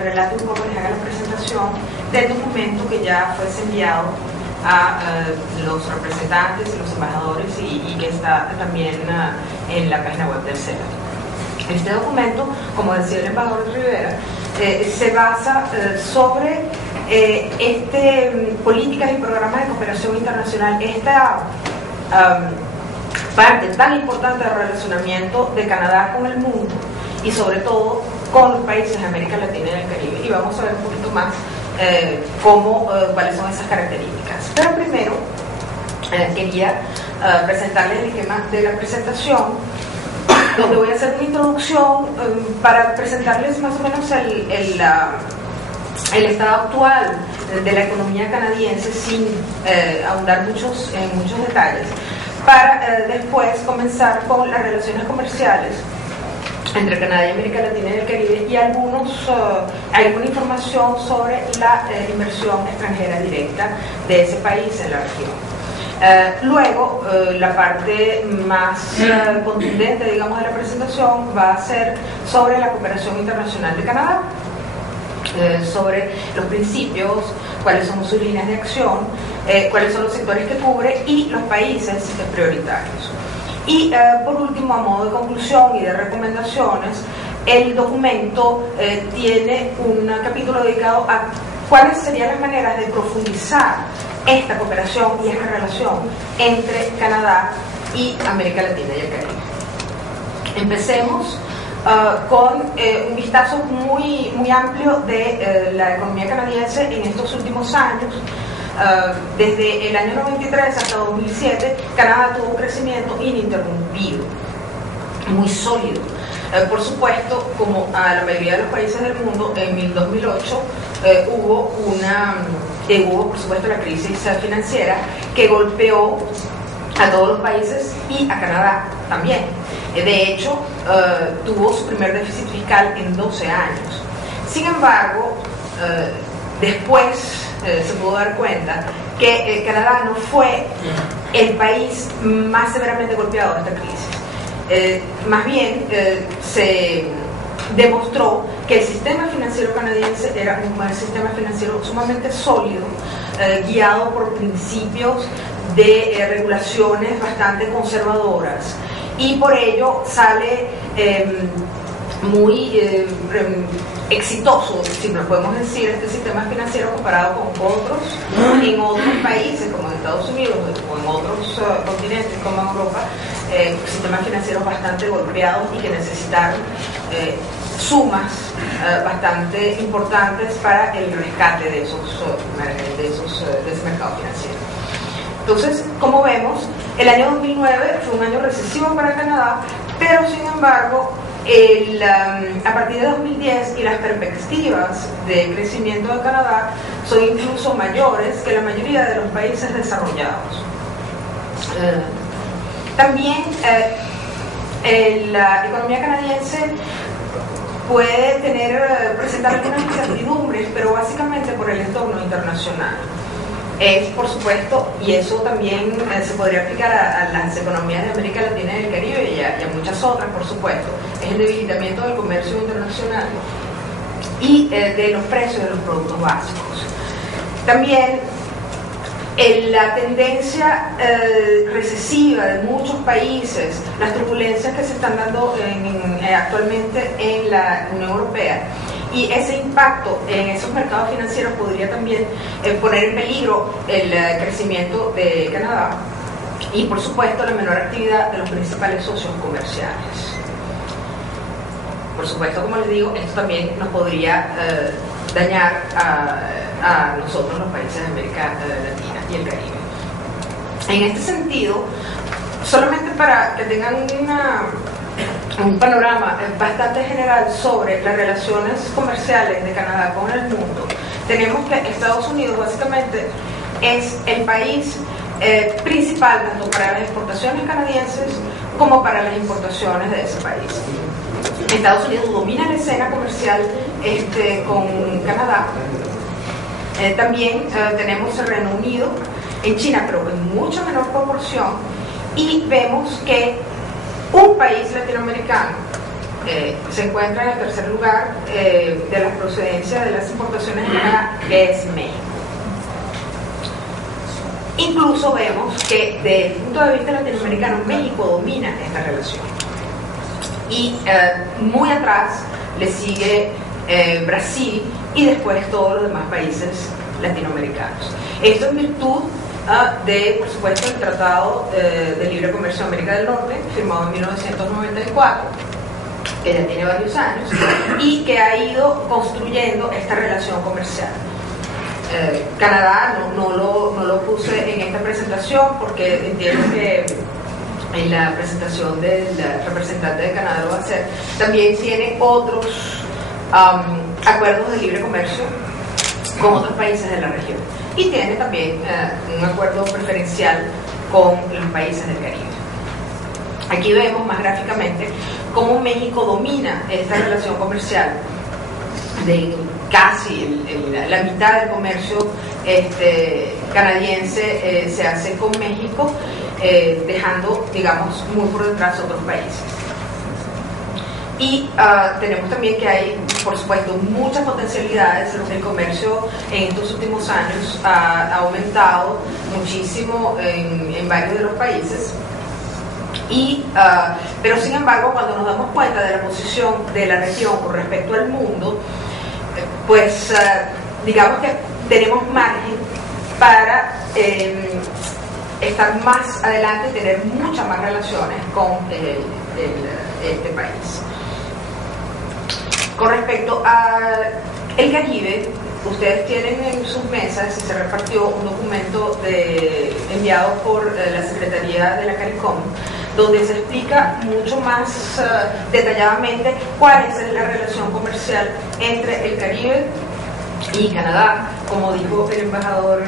relato un poco, les haga la presentación del documento que ya fue enviado a los representantes y los embajadores y que está también en la página web del CELAC. Este documento, como decía el embajador Rivera, se basa sobre políticas y programas de cooperación internacional, esta parte tan importante del relacionamiento de Canadá con el mundo y sobre todo con los países de América Latina y del Caribe, y vamos a ver un poquito más cuáles son esas características. Pero primero quería presentarles el esquema de la presentación, donde voy a hacer una introducción para presentarles más o menos el estado actual de la economía canadiense sin ahondar en muchos detalles, para después comenzar con las relaciones comerciales entre Canadá y América Latina y el Caribe y alguna información sobre la inversión extranjera directa de ese país en la región. Luego, la parte más contundente, digamos, de la presentación va a ser sobre la cooperación internacional de Canadá, sobre los principios, cuáles son sus líneas de acción, cuáles son los sectores que cubre y los países prioritarios. Y por último, a modo de conclusión y de recomendaciones, el documento tiene un capítulo dedicado a cuáles serían las maneras de profundizar esta cooperación y esta relación entre Canadá y América Latina y el Caribe. Empecemos con un vistazo muy amplio de la economía canadiense en estos últimos años. Desde el año 93 hasta 2007, Canadá tuvo un crecimiento ininterrumpido, muy sólido. Por supuesto, como a la mayoría de los países del mundo, en el 2008 hubo por supuesto la crisis financiera que golpeó a todos los países y a Canadá también. De hecho, tuvo su primer déficit fiscal en 12 años. Sin embargo, después se pudo dar cuenta que Canadá no fue el país más severamente golpeado de esta crisis. Más bien se demostró que el sistema financiero canadiense era un sistema financiero sumamente sólido, guiado por principios de regulaciones bastante conservadoras, y por ello sale muy exitoso, si lo podemos decir, este sistema financiero comparado con otros en otros países como en Estados Unidos o en otros continentes como en Europa, sistemas financieros bastante golpeados y que necesitaron sumas bastante importantes para el rescate de ese mercado financiero. Entonces, como vemos, el año 2009 fue un año recesivo para Canadá, pero sin embargo a partir de 2010 y las perspectivas de crecimiento de Canadá son incluso mayores que la mayoría de los países desarrollados. También la economía canadiense puede presentar algunas incertidumbres, pero básicamente por el entorno internacional. Es, por supuesto, y eso también se podría aplicar a las economías de América Latina y del Caribe y a muchas otras, por supuesto, es el debilitamiento del comercio internacional y de los precios de los productos básicos. También la tendencia recesiva de muchos países, las turbulencias que se están dando actualmente en la Unión Europea, y ese impacto en esos mercados financieros podría también poner en peligro el crecimiento de Canadá y, por supuesto, la menor actividad de los principales socios comerciales. Por supuesto, como les digo, esto también nos podría dañar a nosotros, los países de América Latina y el Caribe. En este sentido, solamente para que tengan un panorama bastante general sobre las relaciones comerciales de Canadá con el mundo, tenemos que Estados Unidos básicamente es el país principal tanto para las exportaciones canadienses como para las importaciones de ese país. Estados Unidos domina la escena comercial con Canadá. También tenemos el Reino Unido, en China, pero en mucha menor proporción, y vemos que un país latinoamericano se encuentra en el tercer lugar de la procedencia de las importaciones de Canadá, que es México. Incluso vemos que desde el punto de vista latinoamericano, México domina esta relación. Y muy atrás le sigue Brasil y después todos los demás países latinoamericanos. Esto en virtud de, por supuesto, el Tratado de Libre Comercio de América del Norte, firmado en 1994, que ya tiene varios años, y que ha ido construyendo esta relación comercial. Canadá no lo puse en esta presentación porque entiendo que en la presentación del representante de Canadá lo va a hacer. También tiene otros acuerdos de libre comercio con otros países de la región y tiene también un acuerdo preferencial con los países del Caribe. Aquí vemos más gráficamente cómo México domina esta relación comercial de casi la mitad del comercio canadiense se hace con México, dejando, digamos, muy por detrás otros países. Y tenemos también que hay, por supuesto, muchas potencialidades. El comercio en estos últimos años ha aumentado muchísimo en varios de los países. Pero sin embargo, cuando nos damos cuenta de la posición de la región con respecto al mundo, pues digamos que tenemos margen para estar más adelante y tener muchas más relaciones con este país. Con respecto al Caribe, ustedes tienen en sus mesas, y se repartió un documento enviado por la Secretaría de la CARICOM, donde se explica mucho más detalladamente cuál es la relación comercial entre el Caribe y Canadá. Como dijo el embajador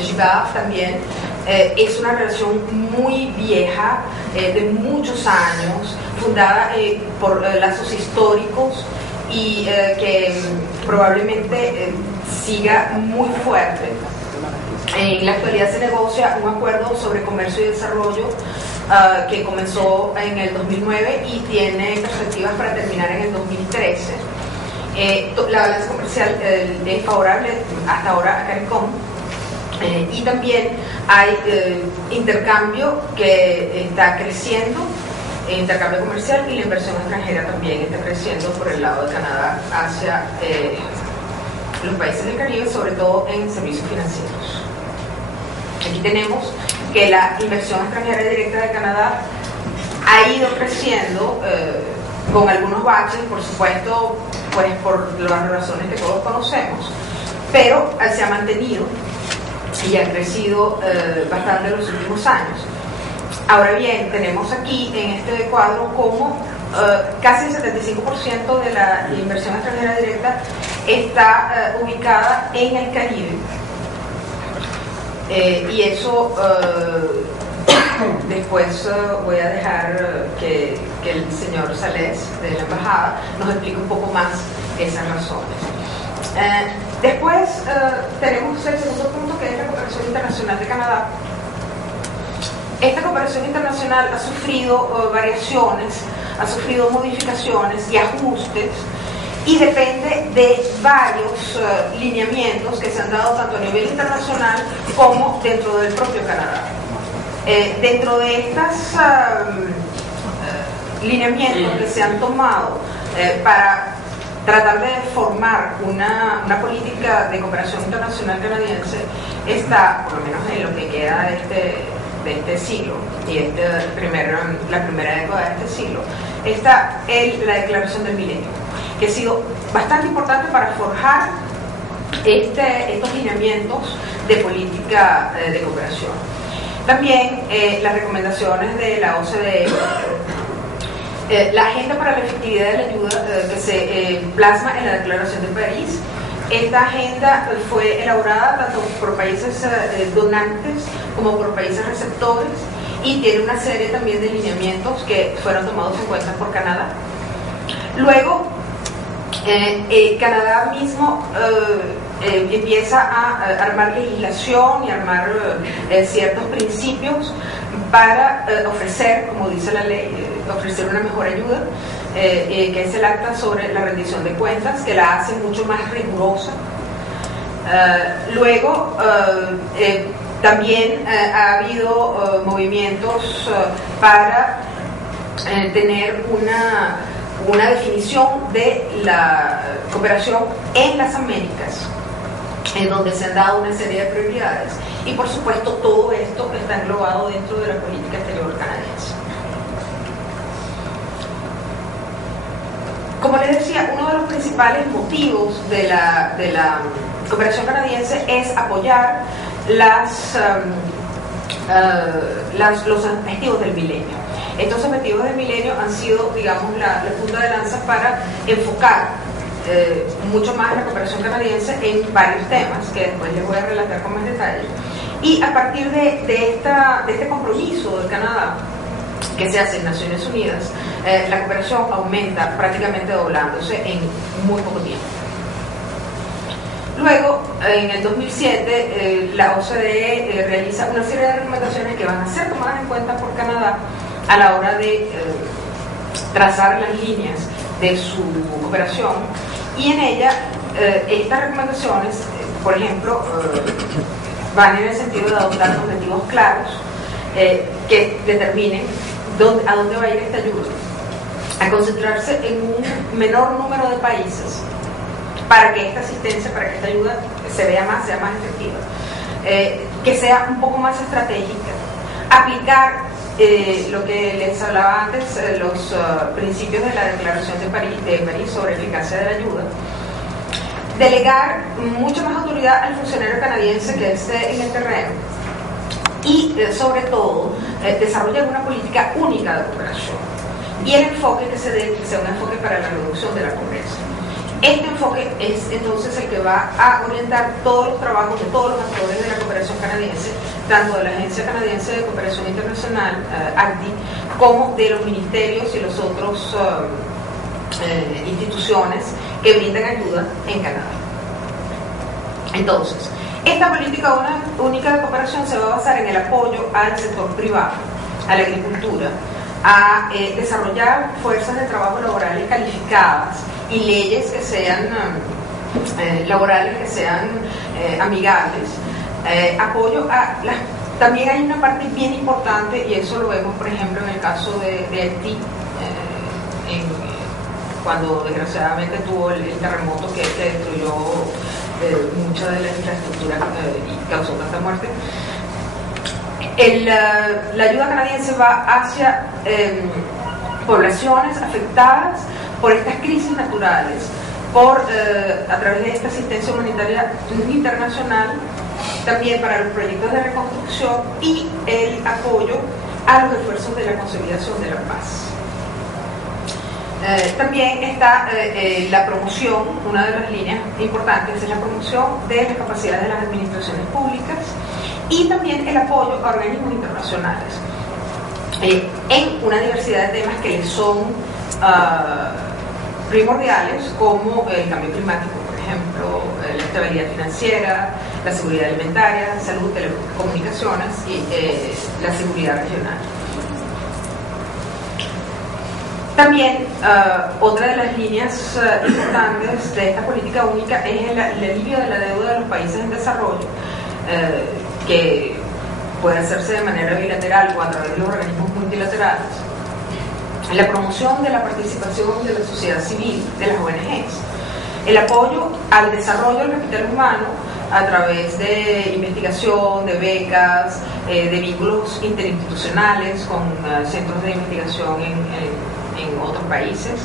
Gibert también, es una relación muy vieja, de muchos años, fundada por lazos históricos y que probablemente siga muy fuerte. En la actualidad se negocia un acuerdo sobre comercio y desarrollo que comenzó en el 2009 y tiene perspectivas para terminar en el 2013. La balanza comercial es favorable hasta ahora a CARICOM, y también hay intercambio que está creciendo, intercambio comercial, y la inversión extranjera también está creciendo por el lado de Canadá hacia los países del Caribe, sobre todo en servicios financieros. Aquí tenemos que la inversión extranjera directa de Canadá ha ido creciendo con algunos baches, por supuesto, pues por las razones que todos conocemos, pero se ha mantenido y ha crecido bastante en los últimos años. Ahora bien, tenemos aquí en este cuadro como casi el 75% de la inversión extranjera directa está ubicada en el Caribe. Y eso después voy a dejar que el señor Salés de la embajada nos explique un poco más esas razones. Después tenemos el segundo punto, que es la cooperación internacional de Canadá. Esta cooperación internacional ha sufrido variaciones, ha sufrido modificaciones y ajustes, y depende de varios lineamientos que se han dado tanto a nivel internacional como dentro del propio Canadá. Dentro de estos lineamientos que se han tomado para tratar de formar una política de cooperación internacional canadiense, está, por lo menos en lo que queda de este siglo y la primera década de este siglo, está la Declaración del Milenio, que ha sido bastante importante para forjar estos lineamientos de política de cooperación. También las recomendaciones de la OCDE, la Agenda para la Efectividad de la Ayuda que se plasma en la Declaración de París. Esta agenda fue elaborada tanto por países donantes como por países receptores, y tiene una serie también de lineamientos que fueron tomados en cuenta por Canadá. Luego, Canadá mismo empieza a armar legislación y armar ciertos principios para ofrecer, como dice la ley, ofrecer una mejor ayuda que es el acta sobre la rendición de cuentas, que la hace mucho más rigurosa. Luego, también ha habido movimientos para tener una definición de la cooperación en las Américas, en donde se han dado una serie de prioridades, y por supuesto todo esto está englobado dentro de la política exterior canadiense. Como les decía, uno de los principales motivos de la cooperación canadiense es apoyar los objetivos del milenio. Estos objetivos del milenio han sido, digamos, la punta de lanza para enfocar mucho más la cooperación canadiense en varios temas que después les voy a relatar con más detalle. Y a partir de este compromiso de Canadá que se hace en Naciones Unidas, la cooperación aumenta prácticamente doblándose en muy poco tiempo. Luego, en el 2007, la OCDE realiza una serie de recomendaciones que van a ser tomadas en cuenta por Canadá a la hora de trazar las líneas de su cooperación, y en ella estas recomendaciones, por ejemplo, van en el sentido de adoptar objetivos claros que determinen a dónde va a ir esta ayuda, a concentrarse en un menor número de países para que esta asistencia, para que esta ayuda sea más efectiva, que sea un poco más estratégica, aplicar lo que les hablaba antes, los principios de la Declaración de París sobre eficacia de la ayuda, delegar mucha más autoridad al funcionario canadiense que esté en el terreno y, sobre todo, desarrollar una política única de cooperación, y el enfoque que se dé que sea un enfoque para la reducción de la pobreza. Este enfoque es entonces el que va a orientar todos los trabajos de todos los actores de la cooperación canadiense, tanto de la Agencia Canadiense de Cooperación Internacional, ACDI, como de los ministerios y los otros instituciones que brindan ayuda en Canadá. Entonces, esta política única de cooperación se va a basar en el apoyo al sector privado, a la agricultura, a desarrollar fuerzas de trabajo laborales calificadas y leyes que sean laborales, que sean amigables, apoyo a las... También hay una parte bien importante, y eso lo vemos, por ejemplo, en el caso de Haití, cuando desgraciadamente tuvo el terremoto que destruyó mucha de la infraestructura y causó tanta muerte. La ayuda canadiense va hacia poblaciones afectadas por estas crisis naturales, a través de esta asistencia humanitaria internacional, también para los proyectos de reconstrucción y el apoyo a los esfuerzos de la consolidación de la paz. También está la promoción, una de las líneas importantes es la promoción de las capacidades de las administraciones públicas, y también el apoyo a organismos internacionales en una diversidad de temas que les son primordiales, como el cambio climático, por ejemplo, la estabilidad financiera, la seguridad alimentaria, salud, telecomunicaciones y la seguridad regional. También otra de las líneas importantes de esta política única es el alivio de la deuda de los países en desarrollo, que puede hacerse de manera bilateral o a través de los organismos multilaterales. La promoción de la participación de la sociedad civil, de las ONGs, el apoyo al desarrollo del capital humano a través de investigación, de becas, de vínculos interinstitucionales con centros de investigación en otros países,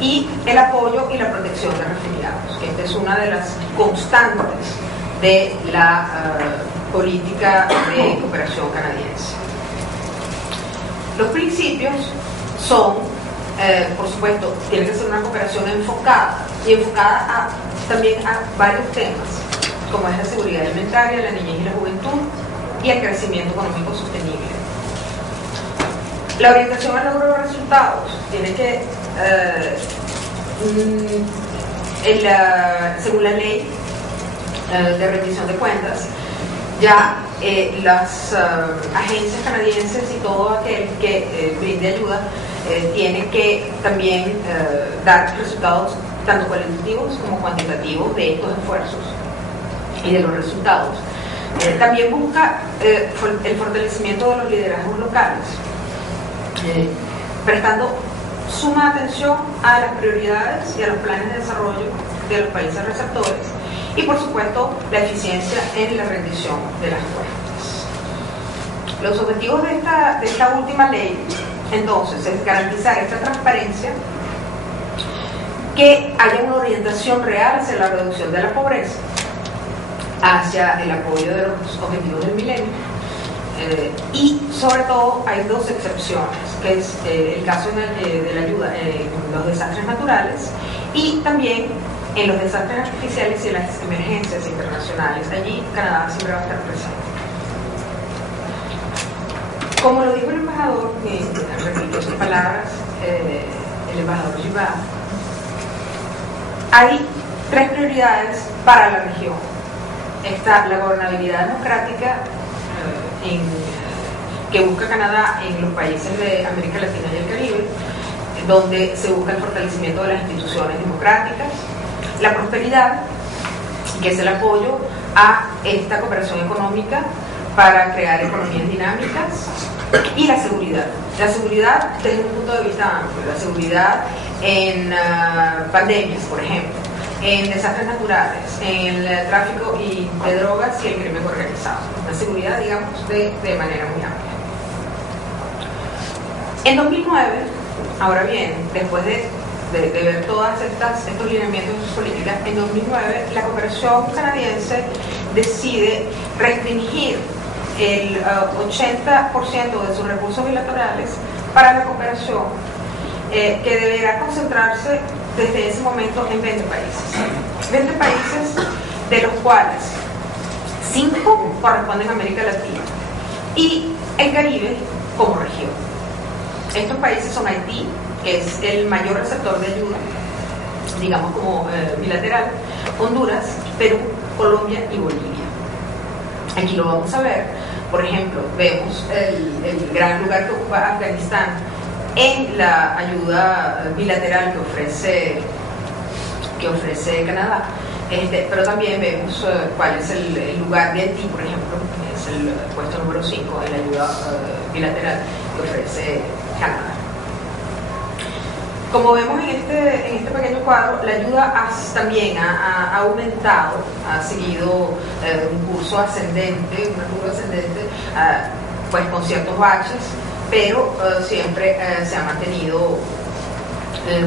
y el apoyo y la protección de refugiados, que esta es una de las constantes de la política de cooperación canadiense. Los principios son, por supuesto, tiene que ser una cooperación enfocada también a varios temas, como es la seguridad alimentaria, la niñez y la juventud, y el crecimiento económico sostenible. La orientación al logro de resultados tiene que, según la ley de rendición de cuentas, ya las agencias canadienses y todo aquel que brinde ayuda tiene que también dar resultados tanto cualitativos como cuantitativos de estos esfuerzos y de los resultados. También busca el fortalecimiento de los liderazgos locales, prestando suma atención a las prioridades y a los planes de desarrollo de los países receptores y, por supuesto, la eficiencia en la rendición de las cuentas. Los objetivos de esta última ley, entonces, es garantizar esta transparencia, que haya una orientación real hacia la reducción de la pobreza, hacia el apoyo de los objetivos del milenio, y sobre todo hay dos excepciones, que es el caso de la ayuda en los desastres naturales y también en los desastres artificiales y en las emergencias internacionales. Allí Canadá siempre va a estar presente. Como lo dijo el embajador, repito sus palabras, el embajador Gibá, hay tres prioridades para la región. Está la gobernabilidad democrática que busca Canadá en los países de América Latina y el Caribe, donde se busca el fortalecimiento de las instituciones democráticas, la prosperidad, que es el apoyo a esta cooperación económica para crear economías dinámicas, y la seguridad. La seguridad desde un punto de vista amplio, la seguridad en pandemias, por ejemplo, en desastres naturales, en el tráfico de drogas y el crimen organizado. La seguridad, digamos, de manera muy amplia. En 2009, ahora bien, después de ver todas estos lineamientos de sus políticas, en 2009 la cooperación canadiense decide restringir el 80% de sus recursos bilaterales para la cooperación, que deberá concentrarse desde ese momento en 20 países. 20 países, de los cuales 5 corresponden a América Latina y el Caribe como región. Estos países son Haití, que es el mayor receptor de ayuda, digamos como bilateral, Honduras, Perú, Colombia y Bolivia. Aquí lo vamos a ver. Por ejemplo, vemos el gran lugar que ocupa Afganistán en la ayuda bilateral que ofrece Canadá, pero también vemos cuál es el lugar de Haití, por ejemplo, que es el puesto número 5 en la ayuda bilateral que ofrece Canadá. Como vemos en este pequeño cuadro, la ayuda también ha aumentado, ha seguido un curso ascendente, una curva ascendente, pues con ciertos baches, pero siempre se ha mantenido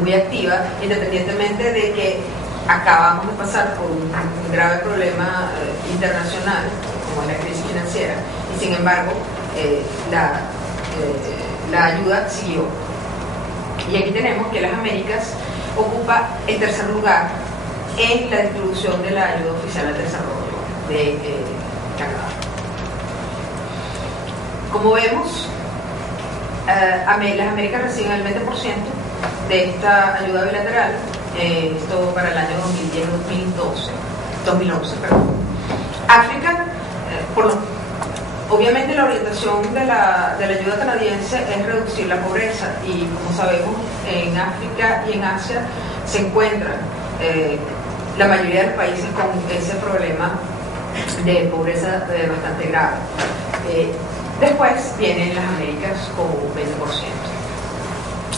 muy activa, independientemente de que acabamos de pasar por un grave problema internacional, como es la crisis financiera, y sin embargo la ayuda siguió. Y aquí tenemos que las Américas ocupa el tercer lugar en la distribución de la ayuda oficial al desarrollo de Canadá. Como vemos, las Américas reciben el 20% de esta ayuda bilateral, esto para el año 2011. África, obviamente la orientación de la ayuda canadiense es reducir la pobreza, y como sabemos, en África y en Asia se encuentran la mayoría de los países con ese problema de pobreza bastante grave. Después vienen las Américas con un 20%.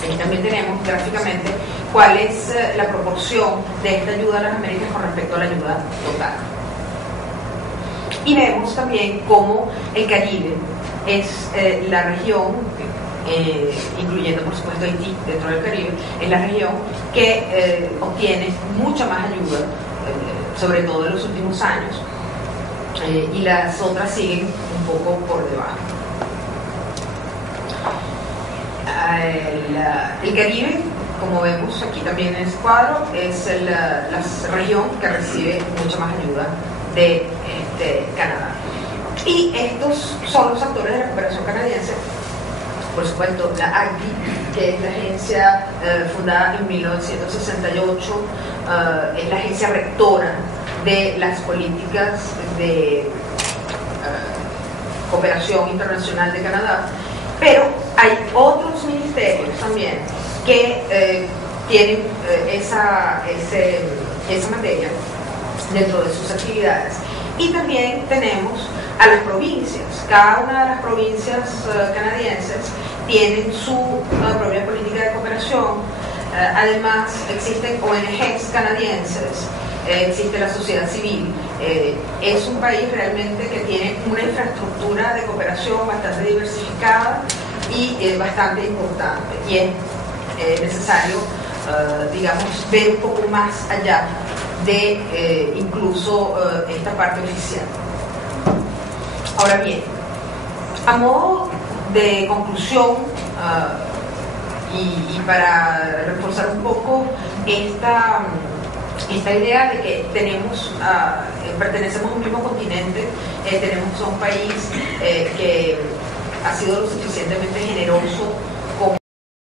Aquí también tenemos gráficamente cuál es la proporción de esta ayuda a las Américas con respecto a la ayuda total. Y vemos también cómo el Caribe es la región, incluyendo por supuesto Haití dentro del Caribe, es la región que obtiene mucha más ayuda, sobre todo en los últimos años, y las otras siguen un poco por debajo. El Caribe, como vemos aquí también en este cuadro, es la región que recibe mucha más ayuda de Canadá. Y estos son los actores de la cooperación canadiense. Por supuesto, la ACDI, que es la agencia fundada en 1968, es la agencia rectora de las políticas de cooperación internacional de Canadá, Pero hay otros ministerios también que tienen esa materia dentro de sus actividades. Y también tenemos a las provincias. Cada una de las provincias canadienses tienen su propia política de cooperación. Además, existen ONGs canadienses, existe la sociedad civil. Es un país realmente que tiene una infraestructura de cooperación bastante diversificada y bastante importante. Y es necesario, digamos, ver un poco más allá de incluso esta parte oficial. Ahora bien, a modo de conclusión y para reforzar un poco esta idea de que pertenecemos a un mismo continente, tenemos a un país que ha sido lo suficientemente generoso